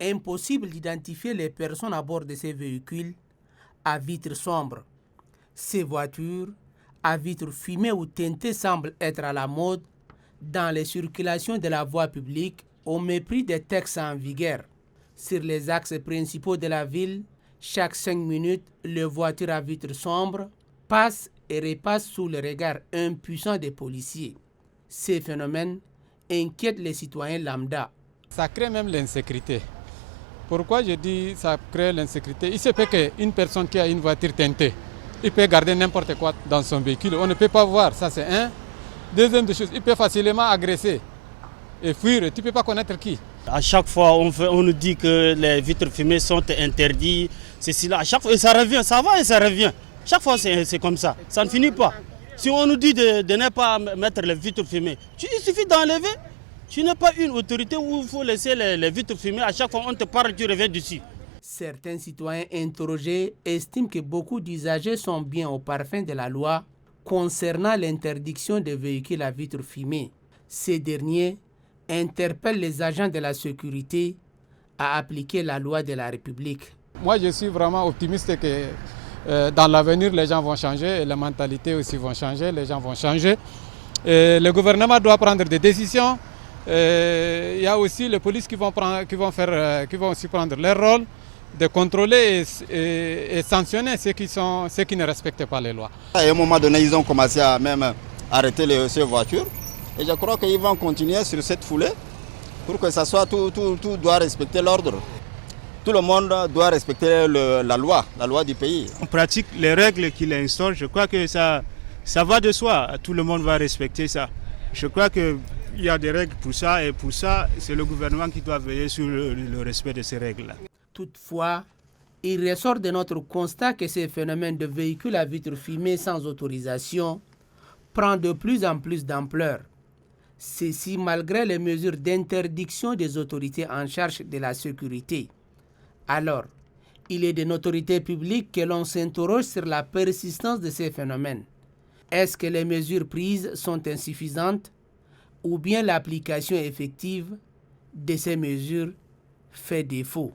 Impossible d'identifier les personnes à bord de ces véhicules à vitres sombres. Ces voitures à vitres fumées ou teintées semblent être à la mode dans les circulations de la voie publique au mépris des textes en vigueur. Sur les axes principaux de la ville, chaque 5 minutes, les voitures à vitres sombres passent et repassent sous le regard impuissant des policiers. Ces phénomènes inquiètent les citoyens lambda. Ça crée même l'insécurité. Pourquoi je dis ça crée l'insécurité? Il se peut qu'une personne qui a une voiture teintée, il peut garder n'importe quoi dans son véhicule. On ne peut pas voir, ça c'est un. Deuxième des choses, il peut facilement agresser et fuir. Tu ne peux pas connaître qui. À chaque fois, on nous dit que les vitres fumées sont interdites. À chaque fois, et ça revient, ça va et ça revient. Chaque fois, c'est comme ça. Ça ne finit pas. Si on nous dit de ne pas mettre les vitres fumées, il suffit d'enlever. Tu n'as pas une autorité où il faut laisser les vitres fumées. À chaque fois, on te parle, tu reviens dessus. Certains citoyens interrogés estiment que beaucoup d'usagers sont bien au parfum de la loi concernant l'interdiction des véhicules à vitres fumées. Ces derniers interpellent les agents de la sécurité à appliquer la loi de la République. Moi, je suis vraiment optimiste que dans l'avenir, les gens vont changer et les mentalités aussi vont changer, les gens vont changer. Et le gouvernement doit prendre des décisions. Il y a aussi les polices qui vont aussi prendre leur rôle de contrôler et sanctionner ceux qui ne respectent pas les lois. À un moment donné, ils ont commencé à même arrêter ces voitures. Et je crois qu'ils vont continuer sur cette foulée pour que ça soit tout doit respecter l'ordre. Tout le monde doit respecter la loi du pays. On pratique les règles qu'il instaure. Je crois que ça va de soi. Tout le monde va respecter ça. Je crois qu'il y a des règles pour ça et pour ça, c'est le gouvernement qui doit veiller sur le respect de ces règles-là. Toutefois, il ressort de notre constat que ces phénomènes de véhicules à vitres fumées sans autorisation prend de plus en plus d'ampleur. Ceci malgré les mesures d'interdiction des autorités en charge de la sécurité. Alors, il est de l'autorité publique que l'on s'interroge sur la persistance de ces phénomènes. Est-ce que les mesures prises sont insuffisantes ou bien l'application effective de ces mesures fait défaut?